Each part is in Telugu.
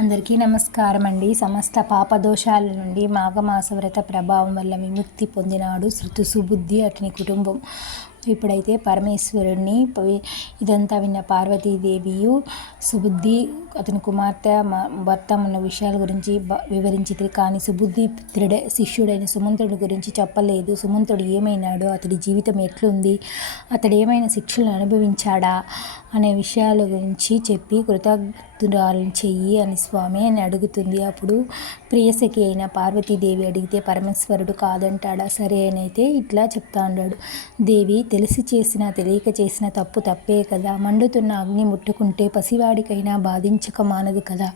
అందరికీ నమస్కారం అండి. సమస్త పాపదోషాల నుండి మాఘమాస వ్రత ప్రభావం వల్ల విముక్తి పొందినాడు సుబుద్ధి అతని కుటుంబం. ఇప్పుడైతే పరమేశ్వరుణ్ణి ఇదంతా విన్న పార్వతీదేవియు సుబుద్ధి అతని కుమార్తె భర్త ఉన్న విషయాల గురించి వివరించింది. కానీ సుబుద్ధి శిష్యుడైన సుమంతుడి గురించి చెప్పలేదు. సుమంతుడు ఏమైనాడు, అతడి జీవితం ఎట్లుంది, అతడు ఏమైనా శిక్షలను అనుభవించాడా అనే విషయాల గురించి చెప్పి కృతజ్ఞురాలను చెయ్యి అని స్వామి అని అడుగుతుంది. అప్పుడు ప్రియసఖి అయిన పార్వతీదేవి అడిగితే పరమేశ్వరుడు కాదంటాడా? సరే అనైతే ఇట్లా చెప్తా ఉన్నాడు. దేవి, తెలిసి చేసినా తెలియక చేసిన తప్పు తప్పే కదా. మండుతున్న అగ్ని ముట్టుకుంటే పసివాడికైనా బాధించక మానదు కదా.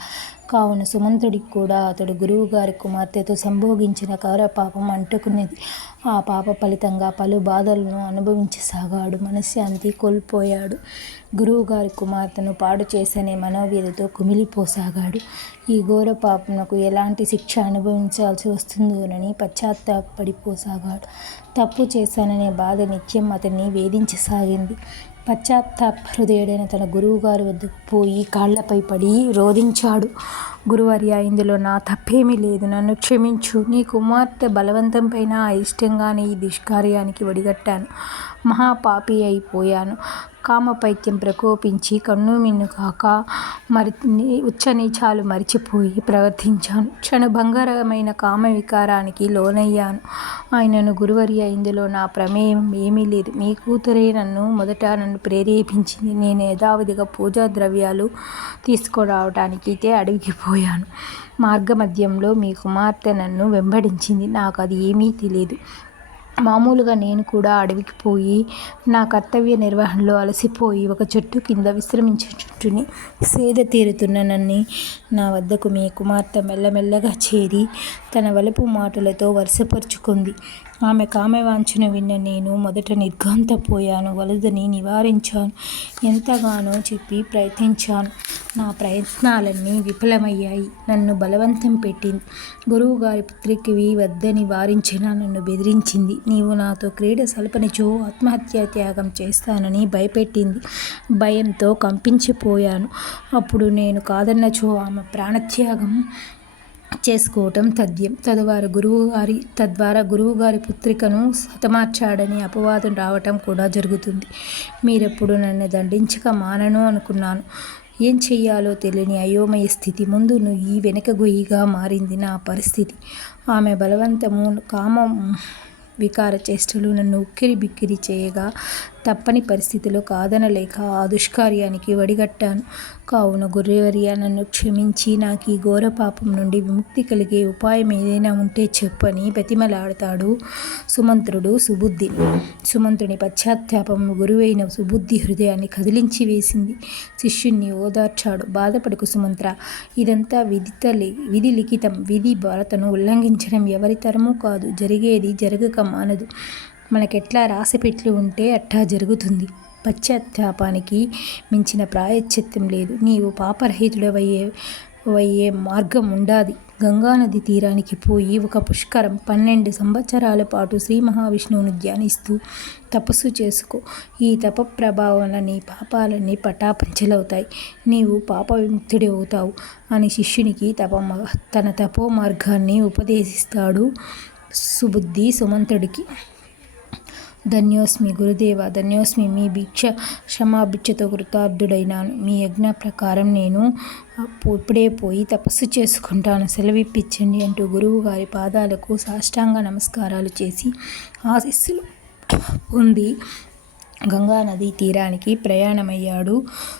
కావున సుమంతుడికి కూడా అతడు గురువుగారి కుమార్తెతో సంభోగించిన ఘోర పాపం అంటుకున్నది. ఆ పాప ఫలితంగా పలు బాధలను అనుభవించసాగాడు. మనశ్శాంతి కోల్పోయాడు. గురువుగారి కుమార్తెను పాడు చేసనే మనోవ్యధతో కుమిలిపోసాగాడు. ఈ ఘోర పాపమునకు ఎలాంటి శిక్ష అనుభవించాల్సి వస్తుందోనని పశ్చాత్తాపడిపోసాగాడు. తప్పు చేశాననే బాధ నిత్యం అతన్ని వేధించసాగింది. పశ్చాత్తాప హృదయుడైన తన గురువుగారి వద్దకు పోయి కాళ్లపై పడి రోధించాడు. గురువర్య, ఇందులో నా తప్పేమీ లేదు, నన్ను క్షమించు. నీ కుమార్తె బలవంతంపైన అయిష్టంగానే ఈ దుష్కార్యానికి ఒడిగట్టాను. మహాపాపి అయిపోయాను. కామపైత్యం ప్రకోపించి కన్నుమిన్ను కాక ఉచ్చనీచాలు మరిచిపోయి ప్రవర్తించాను. క్షణభంగరమైన కామ వికారానికి లోనయ్యాను. ఆయనను గురువర్య, ఇందులో నా ప్రమేయం ఏమీ లేదు. మీ కూతురే మొదట నన్ను ప్రేరేపించింది. నేను యథావిధిగా పూజా ద్రవ్యాలు తీసుకురావటానికి అయితే అడవికి పోయాను. మార్గమధ్యంలో మీ కుమార్తె నన్ను వెంబడించింది. నాకు అది ఏమీ తెలియదు. మామూలుగా నేను కూడా అడవికి పోయి నా కర్తవ్య నిర్వహణలో అలసిపోయి ఒక చెట్టు కింద విశ్రమించుచుంటుని. సేద తీరుతున్న నన్ను నా వద్దకు మీ కుమార్తె మెల్లమెల్లగా చేరి తన వలపు మాటలతో వరుసపరుచుకుంది. ఆమె కామవాంఛను విన్న నేను మొదట నిర్ఘాంతపోయాను. వలదని నివారించాను. ఎంతగానో చెప్పి ప్రయత్నించాను. నా ప్రయత్నాలన్నీ విఫలమయ్యాయి. నన్ను బలవంతం పెట్టింది. గురువుగారి పుత్రికవి వద్దని వారించినా నన్ను బెదిరించింది. నీవు నాతో క్రీడ సల్పనిచో ఆత్మహత్యా త్యాగం చేస్తానని భయపెట్టింది. భయంతో కంపించిపోయాను. అప్పుడు నేను కాదన్నచో ఆమె ప్రాణత్యాగం చేసుకోవటం తథ్యం. తద్వారా గురువుగారి పుత్రికను హతమార్చాడని అపవాదం రావటం కూడా జరుగుతుంది. మీరెప్పుడు నన్ను దండించక మానను అనుకున్నాను. ఏం చెయ్యాలో తెలియని అయోమయ స్థితి. ముందు నువ్వు వెనక గొయ్యిగా మారింది నా పరిస్థితి. ఆమె బలవంతము, కామ వికార చేష్టలు నన్ను ఉక్కిరి బిక్కిరి చేయగా తప్పని పరిస్థితిలో కాదనలేక ఆ దుష్కార్యానికి వడిగట్టాను. కావున గురువర్య, నన్ను క్షమించి నాకు ఈ ఘోర పాపం నుండి విముక్తి కలిగే ఉపాయం ఏదైనా ఉంటే చెప్పని బతిమలాడతాడు సుమంత్రుడు సుబుద్ధిని. సుమంతుని పశ్చాత్తాపం గురువైన సుబుద్ధి హృదయాన్ని కదిలించి వేసింది. శిష్యుణ్ణి ఓదార్చాడు. బాధపడకు సుమంత్ర, ఇదంతా విధి లిఖితం. విధి భారతను ఉల్లంఘించడం ఎవరి తరమూ కాదు. జరిగేది జరగక మానదు. మనకెట్లా రాసిపెట్లు ఉంటే అట్టా జరుగుతుంది. పశ్చాత్తాపానికి మించిన ప్రాయశ్చిత్తం లేదు. నీవు పాపరహితుడవయ్యే మార్గం ఉండాది. గంగానది తీరానికి పోయి ఒక పుష్కరం 12 సంవత్సరాల పాటు శ్రీ మహావిష్ణువును ధ్యానిస్తూ తపస్సు చేసుకో. ఈ తప ప్రభావం వల్ల నీ పాపాలన్నీ పటాపంచలవుతాయి. నీవు పాప విముక్తుడి అవుతావు అని శిష్యునికి తన తపో మార్గాన్ని ఉపదేశిస్తాడు సుబుద్ధి సుమంతుడికి. ధన్యోస్మి గురుదేవ, ధన్యోస్మి. మీ క్షమాభిక్షతో కృతార్థుడైనాను. మీ యజ్ఞ ప్రకారం నేను ఇప్పుడే పోయి తపస్సు చేసుకుంటాను. సెలవిప్పించండి అంటూ గురువు గారి పాదాలకు సాష్టాంగ నమస్కారాలు చేసి ఆశీస్సులు పొంది గంగానదీ తీరానికి ప్రయాణమయ్యాడు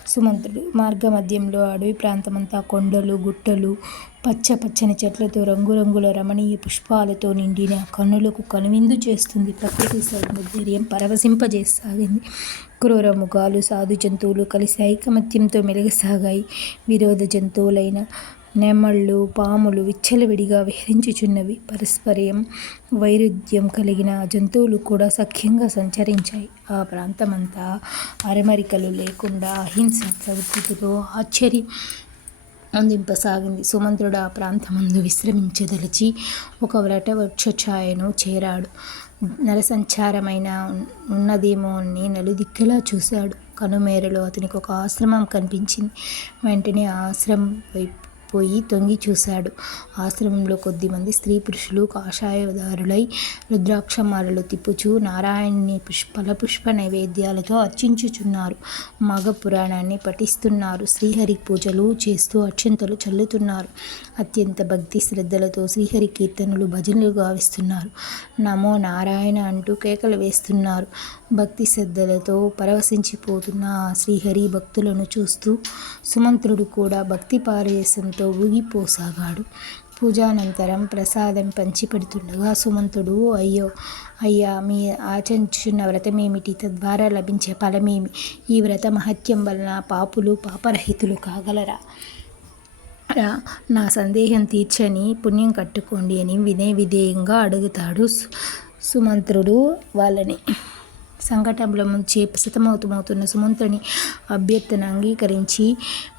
సుమంతుడు. మార్గమధ్యంలో అడవి ప్రాంతమంతా కొండలు, గుట్టలు, పచ్చని చెట్లతో, రంగురంగుల రమణీయ పుష్పాలతో నిండిన కన్నులకు కనువిందు చేస్తుంది. ప్రకృతి సౌందర్యం పరవశింపజేసాగింది. క్రూర మృగాలు, సాధు జంతువులు కలిసి ఐకమత్యంతో మెలగసాగాయి. విరోధ జంతువులైన నెమళ్ళు, పాములు విచ్చలవిడిగా విహరించుచున్నవి. పరస్పరం వైరుధ్యం కలిగిన జంతువులు కూడా సఖ్యంగా సంచరించాయి. ఆ ప్రాంతమంతా అరమరికలు లేకుండా అహింస ప్రవృత్తితో ఆశ్చర్యం అందింపసాగింది. సుమంత్రుడు ఆ ప్రాంతమందు విశ్రమించదలిచి ఒక వృక్ష ఛాయను చేరాడు. నరసంచారమైన ఉన్నదేమో అని నలుదిక్కులా చూశాడు. కనుమేరలో అతనికి ఒక ఆశ్రమం కనిపించింది. వెంటనే ఆ ఆశ్రమం వైపు పోయి తొంగి చూశాడు. ఆశ్రమంలో కొద్దిమంది స్త్రీ పురుషులు కాషాయధారులై రుద్రాక్షమాలలు తిప్పుచూ నారాయణుని ఫలపుష్ప నైవేద్యాలతో అర్చించుచున్నారు. మాఘ పురాణాన్ని పఠిస్తున్నారు. శ్రీహరి పూజలు చేస్తూ అక్షింతలు చల్లుతున్నారు. అత్యంత భక్తి శ్రద్ధలతో శ్రీహరి కీర్తనలు భజనలు గావిస్తున్నారు. నమో నారాయణ అంటూ కేకలు వేస్తున్నారు. భక్తి శ్రద్ధలతో పరవశించిపోతున్న ఆ శ్రీహరి భక్తులను చూస్తూ సుమంత్రుడు కూడా భక్తి పారవేశంతో ఊగిపోసాగాడు. పూజానంతరం ప్రసాదం పంచిపెడుతుండగా సుమంతుడు, అయ్యా, మీ ఆచరించున్న వ్రతమేమిటి? తద్వారా లభించే ఫలమేమి? ఈ వ్రత మహత్యం వలన పాపులు పాపరహితులు కాగలరా? నా సందేహం తీర్చని పుణ్యం కట్టుకోండి అని విధేయంగా అడుగుతాడు సుమంత్రుడు వాళ్ళని. సంకటంలో ముంచి సతమతమవుతున్న సుమంతుని అభ్యర్థన అంగీకరించి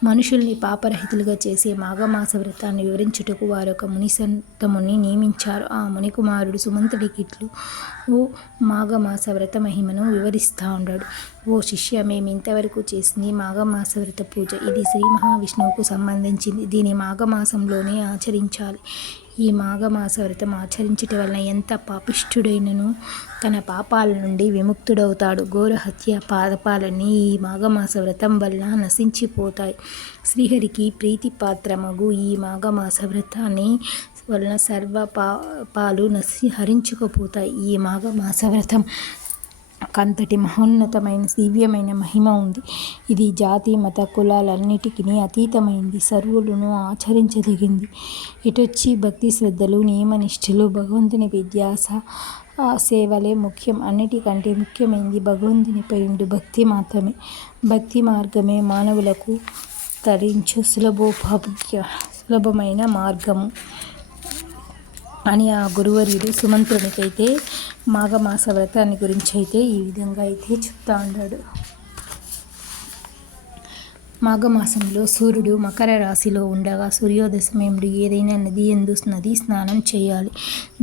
మనుషుల్ని పాపరహితులుగా చేసే మాఘమాస వ్రతాన్ని వివరించుటకు వారొక మునిసంతముని నియమించారు. ఆ మునికుమారుడు సుమంతుడికి ఇట్లు మాఘమాస వ్రత మహిమను వివరిస్తా ఉన్నాడు. ఓ శిష్య, మేము ఇంతవరకు చేసింది మాఘమాస వ్రత పూజ. ఇది శ్రీ మహావిష్ణువుకు సంబంధించింది. దీని మాఘమాసంలోనే ఆచరించాలి. ఈ మాఘమాస వ్రతం ఆచరించటం వలన ఎంత పాపిష్ఠుడైనను తన పాపాల నుండి విముక్తుడవుతాడు. ఘోరహత్య పాపాలన్నీ ఈ మాఘమాస వ్రతం వల్ల నశించిపోతాయి. శ్రీహరికి ప్రీతిపాత్రమగు ఈ మాఘమాస వ్రతాన్ని వలన సర్వ పాపాలు హరించుకుపోతాయి. ఈ మాఘమాస వ్రతం కంతటి మహోన్నతమైన దివ్యమైన మహిమ ఉంది. ఇది జాతి మత కులాలన్నిటికీ అతీతమైంది. సర్వులను ఆచరించదగింది. ఎటొచ్చి భక్తి శ్రద్ధలు నియమనిష్ఠలు భగవంతుని విద్యాస సేవలే ముఖ్యం. అన్నిటికంటే ముఖ్యమైనది భగవంతునిపై ఉండు భక్తి మాత్రమే. భక్తి మార్గమే మానవులకు తరించు సులభమైన మార్గము అని ఆ గురువర్యుడు సుమంత్రునికైతే మాఘమాస వ్రతాన్ని గురించి అయితే ఈ విధంగా అయితే చెప్తా ఉన్నాడు. మాఘమాసంలో సూర్యుడు మకర రాశిలో ఉండగా సూర్యోదయ సమయంలో ఏదైనా నది యందు నదీ స్నానం చేయాలి.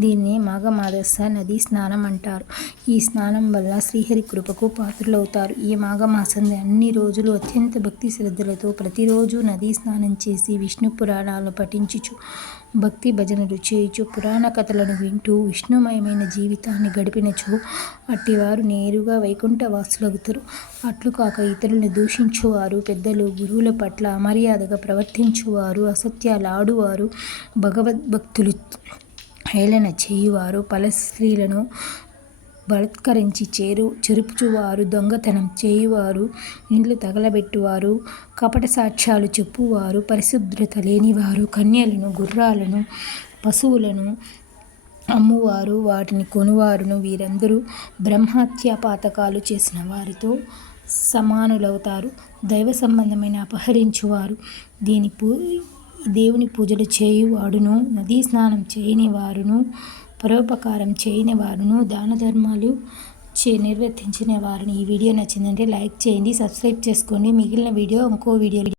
దీన్ని మాఘమాస నదీ స్నానం అంటారు. ఈ స్నానం వల్ల శ్రీహరి కృపకు పాత్రులవుతారు. ఈ మాఘమాసం అన్ని రోజులు అత్యంత భక్తి శ్రద్ధలతో ప్రతిరోజు నదీ స్నానం చేసి విష్ణు పురాణాలను పఠించుచు భక్తి భజనలు చేయుచు పురాణ కథలను వింటూ విష్ణుమయమైన జీవితాన్ని గడిపినచో అట్టివారు నేరుగా వైకుంఠ వాసులవుతారు. అట్లు కాక ఇతరులను దూషించువారు, పెద్దలు గురువుల పట్ల అమర్యాదగా ప్రవర్తించువారు, అసత్యాలాడువారు, భగవద్భక్తులు హేళన చేయువారు, పరస్త్రీలను బలత్కరించి చెరుపుచువారు, దొంగతనం చేయువారు, ఇండ్లు తగలబెట్టువారు, కపట సాక్ష్యాలు చెప్పువారు, పరిశుభ్రత లేనివారు, కన్యలను, గుర్రాలను, పశువులను అమ్మువారు, వాటిని కొనువారును వీరందరూ బ్రహ్మహత్యా పాతకాలు చేసిన వారితో సమానులవుతారు. దైవ సంబంధమైన అపహరించువారు, దేవుని పూజలు చేయువాడును, నదీ స్నానం చేయని వారును, పరోపకారం చేయని వారును, దాన ధర్మాలు నిర్వర్తించిన వారిని. ఈ వీడియో నచ్చిందంటే లైక్ చేయండి, సబ్స్క్రైబ్ చేసుకోండి. మిగిలిన వీడియో ఇంకో వీడియో